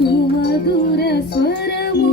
సుమధుర స్వరము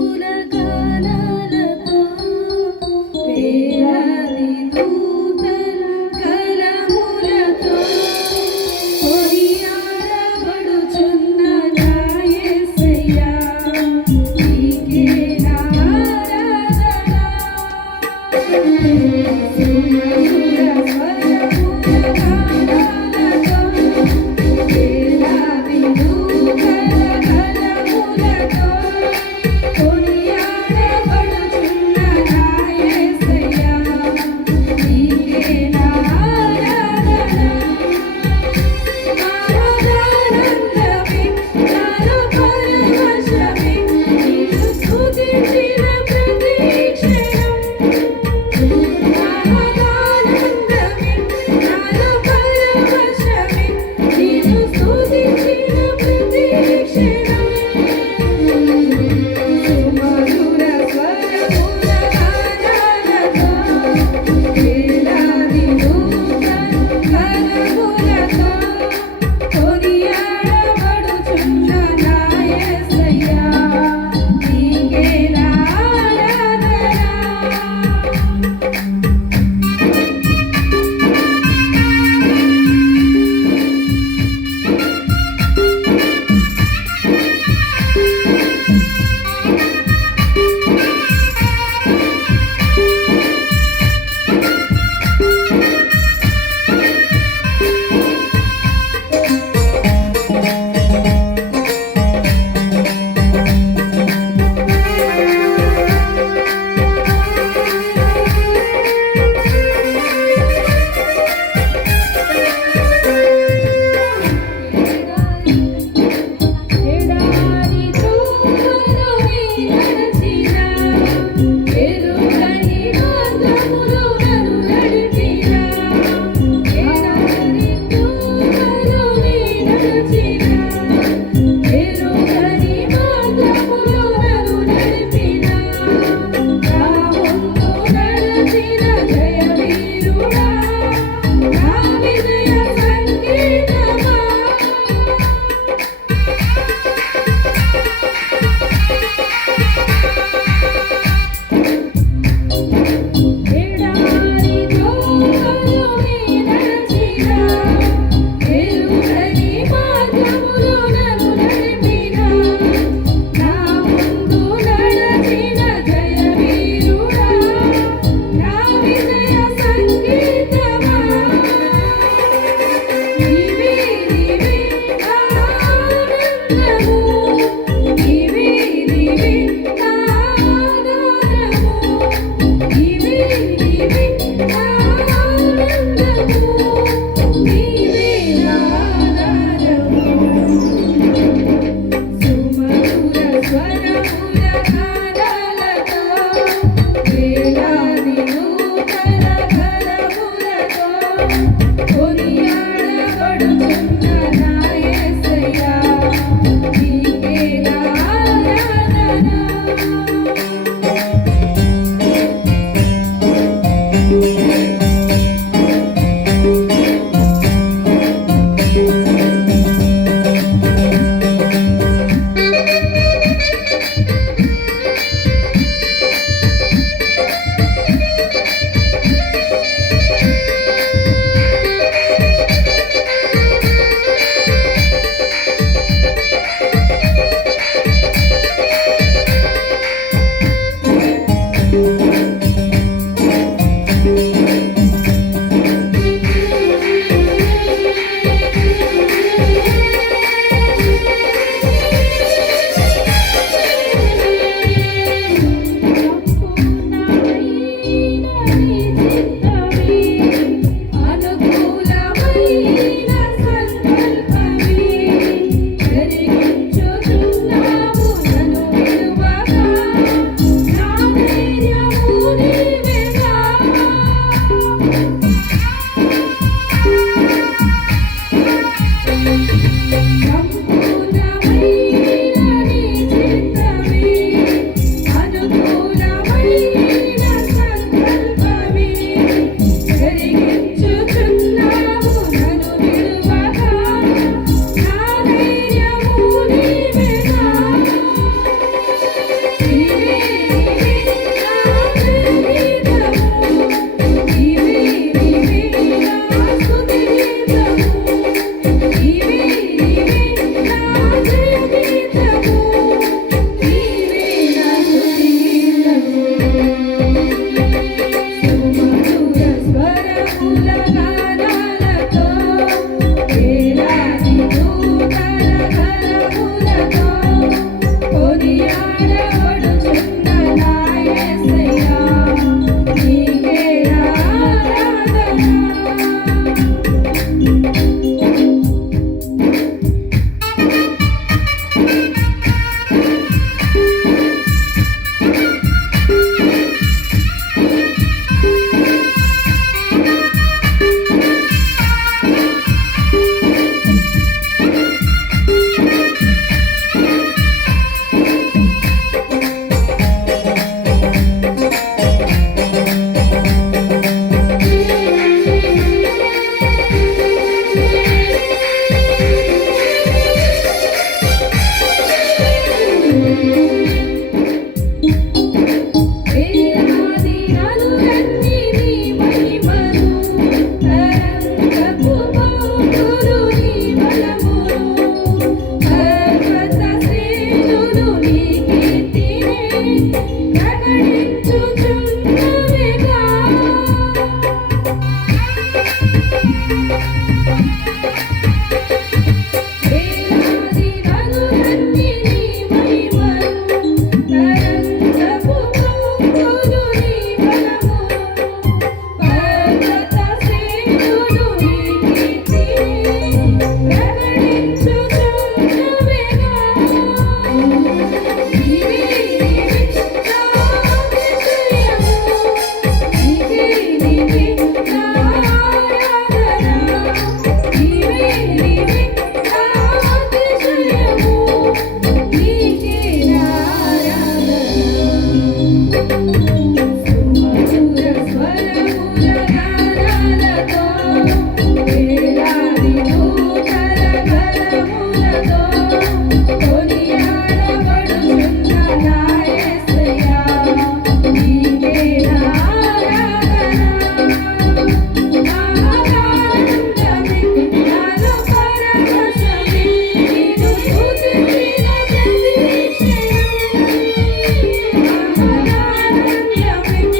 Thank you.